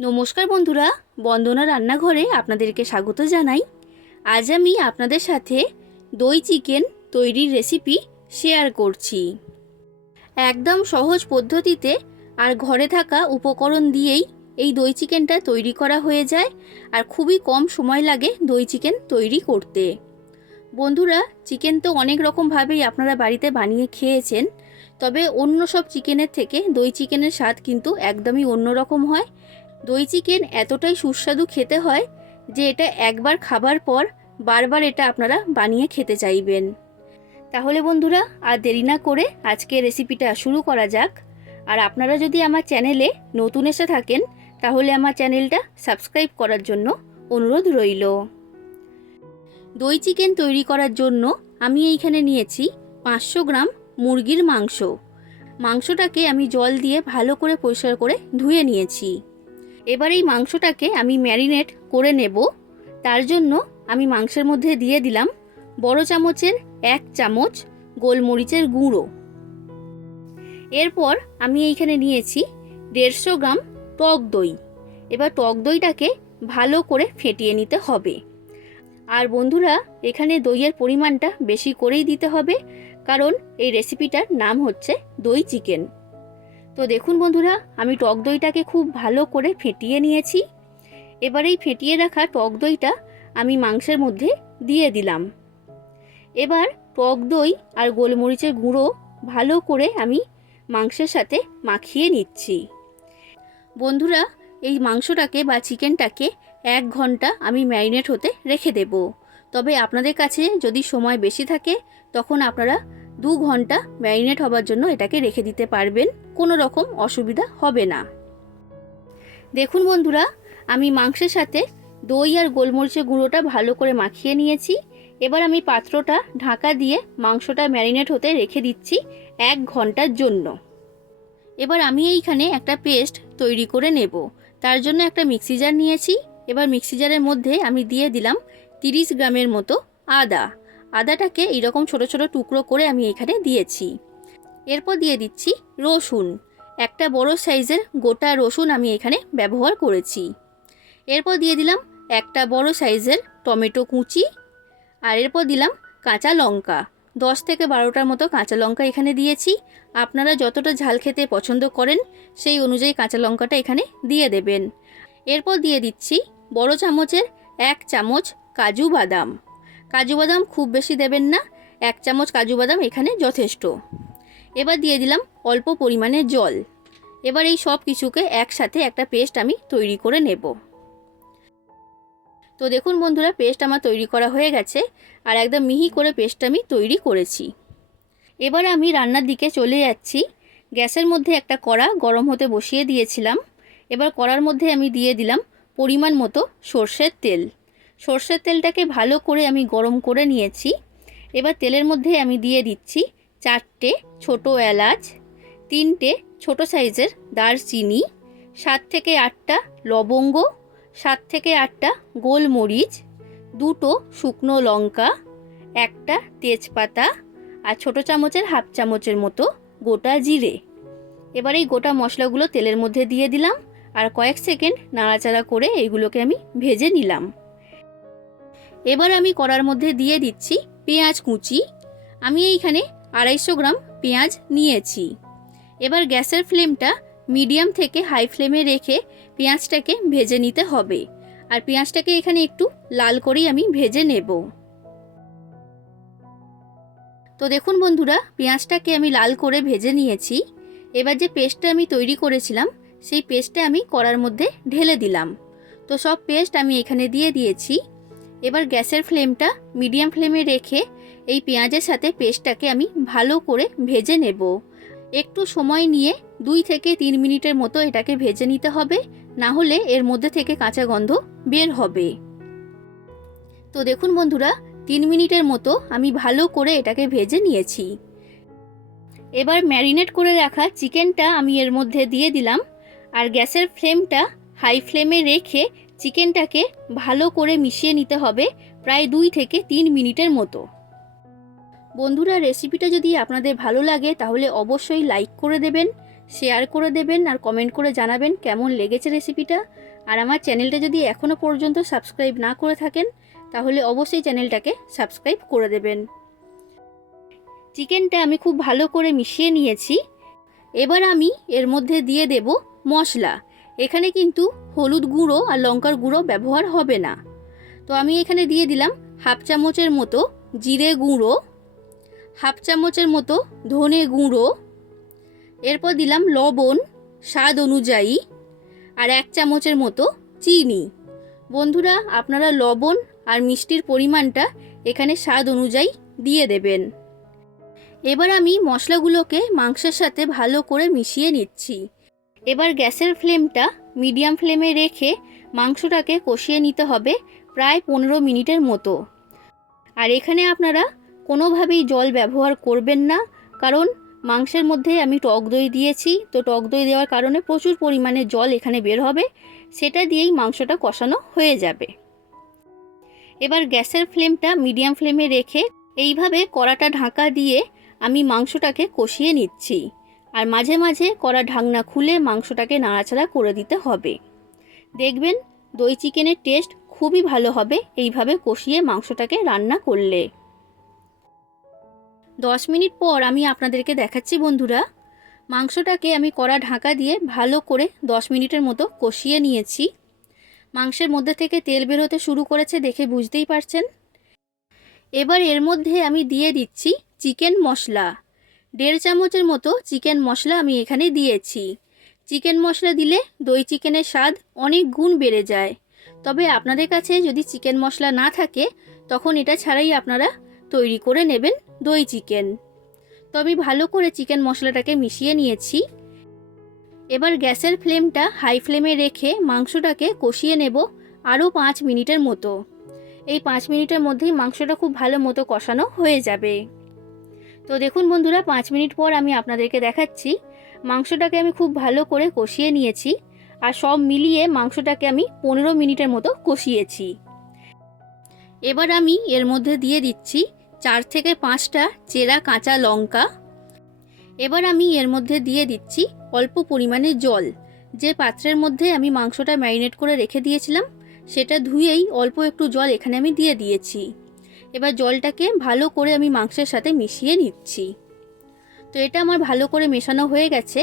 নমস্কার বন্ধুরা, বন্দনা রান্নাঘরে আপনাদেরকে স্বাগত জানাই। আজ আমি আপনাদের সাথে দই চিকেন তৈরির রেসিপি শেয়ার করছি। একদম সহজ পদ্ধতিতে আর ঘরে থাকা উপকরণ দিয়েই এই দই চিকেনটা তৈরি করা হয়ে যায় আর খুবই কম সময় লাগে দই চিকেন তৈরি করতে। বন্ধুরা, চিকেন তো অনেক রকমভাবেই আপনারা বাড়িতে বানিয়ে খেয়েছেন, তবে অন্য সব চিকেনের থেকে দই চিকেনের স্বাদ কিন্তু একদমই অন্যরকম হয়। দই চিকেন এতটাই সুস্বাদু খেতে হয় যে এটা একবার খাবার পর বারবার এটা আপনারা বানিয়ে খেতে চাইবেন। তাহলে বন্ধুরা, আর দেরি না করে আজকে রেসিপিটা শুরু করা যাক। আর আপনারা যদি আমার চ্যানেলে নতুন এসে থাকেন, তাহলে আমার চ্যানেলটা সাবস্ক্রাইব করার জন্য অনুরোধ রইল। দই চিকেন তৈরি করার জন্য আমি এইখানে নিয়েছি পাঁচশো গ্রাম মুরগির মাংস। মাংসটাকে আমি জল দিয়ে ভালো করে পরিষ্কার করে ধুয়ে নিয়েছি। এবার এই মাংসটাকে আমি ম্যারিনেট করে নেব। তার জন্য আমি মাংসের মধ্যে দিয়ে দিলাম বড় চামচের এক চামচ গোলমরিচের গুঁড়ো। এরপর আমি এইখানে নিয়েছি দেড়শো গ্রাম টক দই। এবার টক দইটাকে ভালো করে ফেটিয়ে নিতে হবে। আর বন্ধুরা, এখানে দইয়ের পরিমাণটা বেশি করেই দিতে হবে, কারণ এই রেসিপিটার নাম হচ্ছে দই চিকেন। তো দেখুন বন্ধুরা, আমি টক দইটাকে খুব ভালো করে ফেটিয়ে নিয়েছি। এবার এই ফেটিয়ে রাখা টক দইটা আমি মাংসের মধ্যে দিয়ে দিলাম। এবার টক দই আর গোলমরিচের গুঁড়ো ভালো করে আমি মাংসের সাথে মাখিয়ে নিচ্ছি। বন্ধুরা, এই মাংসটাকে বা চিকেনটাকে এক ঘণ্টা আমি ম্যারিনেট হতে রেখে দেব। তবে আপনাদের কাছে যদি সময় বেশি থাকে, তখন আপনারা দু ঘণ্টা ম্যারিনেট হবার জন্য এটাকে রেখে দিতে পারবেন। কোনো রকম অসুবিধা হবে না। দেখুন বন্ধুরা, আমি মাংসের সাথে দই আর গোলমরিচের গুঁড়োটা ভালো করে মাখিয়ে নিয়েছি। এবার আমি পাত্রটা ঢাকা দিয়ে মাংসটা ম্যারিনেট হতে রেখে দিচ্ছি এক ঘণ্টার জন্য। এবার আমি এইখানে একটা পেস্ট তৈরি করে নেব। তার জন্য একটা মিক্সি জার নিয়েছি। এবার মিক্সি জারের মধ্যে আমি দিয়ে দিলাম তিরিশ গ্রামের মতো আদা। আদাটাকে এরকম ছোট ছোট টুকরো করে আমি এখানে দিয়েছি। এরপর দিয়ে দিচ্ছি রসুন। একটা বড় সাইজের গোটা রসুন আমি এখানে ব্যবহার করেছি। এরপর দিয়ে দিলাম একটা বড় সাইজের টমেটো কুচি আর এরপর দিলাম কাঁচা লঙ্কা। দশ থেকে বারোটার মতো কাঁচা লঙ্কা এখানে দিয়েছি। আপনারা যতটা ঝাল খেতে পছন্দ করেন, সেই অনুযায়ী কাঁচা লঙ্কাটা এখানে দিয়ে দেবেন। এরপর দিয়ে দিচ্ছি বড় চামচের এক চামচ কাজু বাদাম। কাজু বাদাম খুব বেশি দেবেন না, এক চামচ কাজু বাদাম এখানে যথেষ্ট। এবার দিয়ে দিলাম অল্প পরিমাণে জল। এবার এই সব কিছুকে একসাথে একটা পেস্ট আমি তৈরি করে নেব। তো দেখুন বন্ধুরা, পেস্ট আমার তৈরি করা হয়ে গেছে আর একদম মিহি করে পেস্ট আমি তৈরি করেছি। এবার আমি রান্নার দিকে চলে যাচ্ছি। গ্যাসের মধ্যে একটা কড়া গরম হতে বসিয়ে দিয়েছিলাম। এবার কড়ার মধ্যে আমি দিয়ে দিলাম পরিমাণ মতো সর্ষের তেল। সর্ষের তেলটাকে ভালো করে আমি গরম করে নিয়েছি। এবার তেলের মধ্যে আমি দিয়ে দিচ্ছি চারটে ছোট এলাচ, তিনটে ছোট সাইজের দারচিনি, সাত থেকে আটটা লবঙ্গ, সাত থেকে আটটা গোলমরিচ, দুটো শুকনো লঙ্কা, একটা তেজপাতা আর ছোট চামচের হাফ চামচের মতো গোটা জিরে। এবার এই গোটা মশলাগুলো তেলের মধ্যে দিয়ে দিলাম আর কয়েক সেকেন্ড নাড়াচাড়া করে এইগুলোকে আমি ভেজে নিলাম। এবার আমি কড়ার মধ্যে দিয়ে দিচ্ছি পেঁয়াজ কুচি। আমি এইখানে আড়াইশো গ্রাম পেঁয়াজ নিয়েছি। এবার গ্যাসের ফ্লেমটা মিডিয়াম থেকে হাই ফ্লেমে রেখে পেঁয়াজটাকে ভেজে নিতে হবে। আর পেঁয়াজটাকে এখানে একটু লাল করেই আমি ভেজে নেব। তো দেখুন বন্ধুরা, পেঁয়াজটাকে আমি লাল করে ভেজে নিয়েছি। এবার যে পেস্টটা আমি তৈরি করেছিলাম, সেই পেস্টটা আমি কড়ার মধ্যে ঢেলে দিলাম। তো সব পেস্ট আমি এখানে দিয়ে দিয়েছি। এবার গ্যাসের ফ্লেমটা মিডিয়াম ফ্লেমে রেখে এই পেঁয়াজের সাথে পেস্টটাকে আমি ভালো করে ভেজে নেব। একটু সময় নিয়ে দুই থেকে তিন মিনিটের মতো এটাকে ভেজে নিতে হবে, না হলে এর মধ্যে থেকে কাঁচা গন্ধ বের হবে। তো দেখুন বন্ধুরা, তিন মিনিটের মতো আমি ভালো করে এটাকে ভেজে নিয়েছি। এবার ম্যারিনেট করে রাখা চিকেনটা আমি এর মধ্যে দিয়ে দিলাম, আর গ্যাসের ফ্লেমটা হাই ফ্লেমে রেখে চিকেনটাকে ভালো করে মিশিয়ে নিতে হবে প্রায় দুই থেকে তিন মিনিটের মতো। বন্ধুরা রেসিপিটা যদি আপনাদের ভালো লাগে, তাহলে অবশ্যই লাইক করে দেবেন শেয়ার করে দেবেন আর কমেন্ট করে জানাবেন কেমন লেগেছে রেসিপিটা আর আমার চ্যানেলটা যদি এখনও পর্যন্ত সাবস্ক্রাইব না করে থাকেন, তাহলে অবশ্যই চ্যানেলটাকে সাবস্ক্রাইব করে দেবেন। চিকেনটা আমি খুব ভালো করে মিশিয়ে নিয়েছি। এবার আমি এর মধ্যে দিয়ে দেব মশলা। এখানে কিন্তু হলুদ গুঁড়ো আর লঙ্কার গুঁড়ো ব্যবহার হবে না। তো আমি এখানে দিয়ে দিলাম হাফ চামচের মতো জিরে গুঁড়ো হাফ চামচের মতো ধনে গুঁড়ো, এরপর দিলাম লবণ স্বাদ অনুযায়ী, আর এক চামচের মতো চিনি। বন্ধুরা, আপনারা লবণ আর মিষ্টির পরিমাণটা এখানে স্বাদ অনুযায়ী দিয়ে দেবেন। এবার আমি মশলাগুলোকে মাংসের সাথে ভালো করে মিশিয়ে নিচ্ছি। এবার গ্যাসের ফ্লেমটা মিডিয়াম ফ্লেমে রেখে মাংসটাকে কষিয়ে নিতে হবে প্রায় পনেরো মিনিটের মতো। আর এখানে আপনারা কোনোভাবেই জল ব্যবহার করবেন না। কারণ মাংসের মধ্যে আমি টক দই দিয়েছি। তো টক দই দেওয়ার কারণে প্রচুর পরিমাণে জল এখানে বের হবে। সেটা দিয়েই মাংসটা কষানো হয়ে যাবে। এবার গ্যাসের ফ্লেমটা মিডিয়াম ফ্লেমে রেখে এইভাবে কড়াটা ঢাকা দিয়ে আমি মাংসটাকে কষিয়ে নিচ্ছি। আর মাঝে মাঝে কড়া ঢাকনা খুলে মাংসটাকে নাড়াচাড়া করে দিতে হবে। দেখবেন দই চিকেনের টেস্ট খুবই ভালো হবে এইভাবে কষিয়ে মাংসটাকে রান্না করলে। দশ মিনিট পর আমি আপনাদেরকে দেখাচ্ছি বন্ধুরা। মাংসটাকে আমি কড়া ঢাকা দিয়ে ভালো করে দশ মিনিটের মতো কষিয়ে নিয়েছি। মাংসের মধ্যে থেকে তেল বেরোতে শুরু করেছে দেখে বুঝতেই পারছেন। এবার এর মধ্যে আমি দিয়ে দিচ্ছি চিকেন মশলা। দেড় চামচের মতো চিকেন মশলা আমি এখানে দিয়েছি। চিকেন মশলা দিলে দই চিকেনের স্বাদ অনেক গুণ বেড়ে যায়। তবে আপনাদের কাছে যদি চিকেন মশলা না থাকে, তখন এটা ছাড়াই আপনারা তৈরি করে নেবেন। দই চিকেন। তো আমি ভালো করে চিকেন মশলাটাকে মিশিয়ে নিয়েছি। এবার গ্যাসের ফ্লেমটা হাই ফ্লেমে রেখে মাংসটাকে কষিয়ে নেব আরও পাঁচ মিনিটের মতো। এই পাঁচ মিনিটের মধ্যেই মাংসটা খুব ভালো মতো কষানো হয়ে যাবে। তো দেখুন বন্ধুরা, পাঁচ মিনিট পর আমি আপনাদেরকে দেখাচ্ছি, মাংসটাকে আমি খুব ভালো করে কষিয়ে নিয়েছি আর সব মিলিয়ে মাংসটাকে আমি পনেরো মিনিটের মতো কষিয়েছি। এবার আমি এর মধ্যে দিয়ে দিচ্ছি চার থেকে পাঁচটা চেরা কাঁচা লঙ্কা। এবার আমি এর মধ্যে দিয়ে দিচ্ছি অল্প পরিমাণে জল। যে পাত্রের মধ্যে আমি মাংসটা ম্যারিনেট করে রেখে দিয়েছিলাম, সেটা ধুয়েই অল্প একটু জল এখানে আমি দিয়ে দিয়েছি। এবার জলটাকে ভালো করে আমি মাংসের সাথে মিশিয়ে নিচ্ছি। তো এটা আমার ভালো করে মেশানো হয়ে গেছে।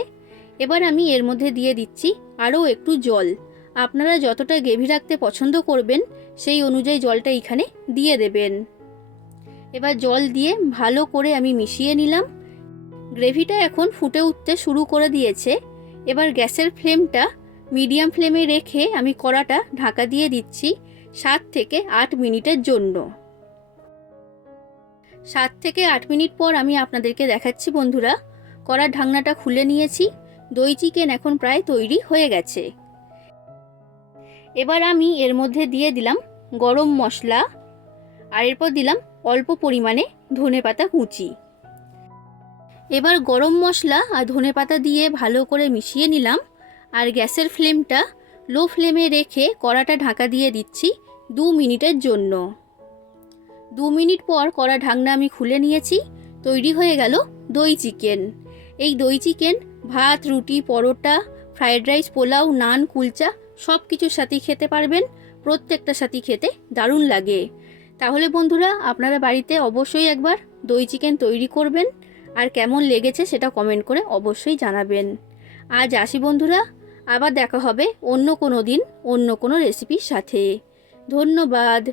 এবার আমি এর মধ্যে দিয়ে দিচ্ছি আরও একটু জল। আপনারা যতটা গ্রেভি রাখতে পছন্দ করবেন, সেই অনুযায়ী জলটা এখানে দিয়ে দেবেন। এবার জল দিয়ে ভালো করে আমি মিশিয়ে নিলাম। গ্রেভিটা এখন ফুটে উঠতে শুরু করে দিয়েছে। এবার গ্যাসের ফ্লেমটা মিডিয়াম ফ্লেমে রেখে আমি কড়াটা ঢাকা দিয়ে দিচ্ছি সাত থেকে আট মিনিটের জন্য। সাত থেকে আট মিনিট পর আমি আপনাদেরকে দেখাচ্ছি বন্ধুরা, কড়ার ঢাকনাটা খুলে নিয়েছি। দই চিকেন এখন প্রায় তৈরি হয়ে গেছে। এবার আমি এর মধ্যে দিয়ে দিলাম গরম মশলা। আর এরপর দিলাম অল্প পরিমাণে ধনে পাতা কুচি। এবার গরম মশলা আর ধনে পাতা দিয়ে ভালো করে মিশিয়ে নিলাম আর গ্যাসের ফ্লেমটা লো ফ্লেমে রেখে কড়াটা ঢাকা দিয়ে দিচ্ছি দু মিনিটের জন্য। দু মিনিট পর কড়া ঢাকনা আমি খুলে নিয়েছি, তৈরি হয়ে গেল দই চিকেন। এই দই চিকেন, ভাত, রুটি, পরোটা, ফ্রায়েড রাইস, পোলাও, নান, কুলচা সব কিছুর সাথেই খেতে পারবেন প্রত্যেকটা সাথে খেতে দারুণ লাগে। তাহলে বন্ধুরা, আপনারা বাড়িতে অবশ্যই একবার দই চিকেন তৈরি করবেন আর কেমন লেগেছে সেটা কমেন্ট করে অবশ্যই জানাবেন। আজ আসি বন্ধুরা, আবার দেখা হবে অন্য কোনো দিন, অন্য কোনো রেসিপির সাথে। ধন্যবাদ।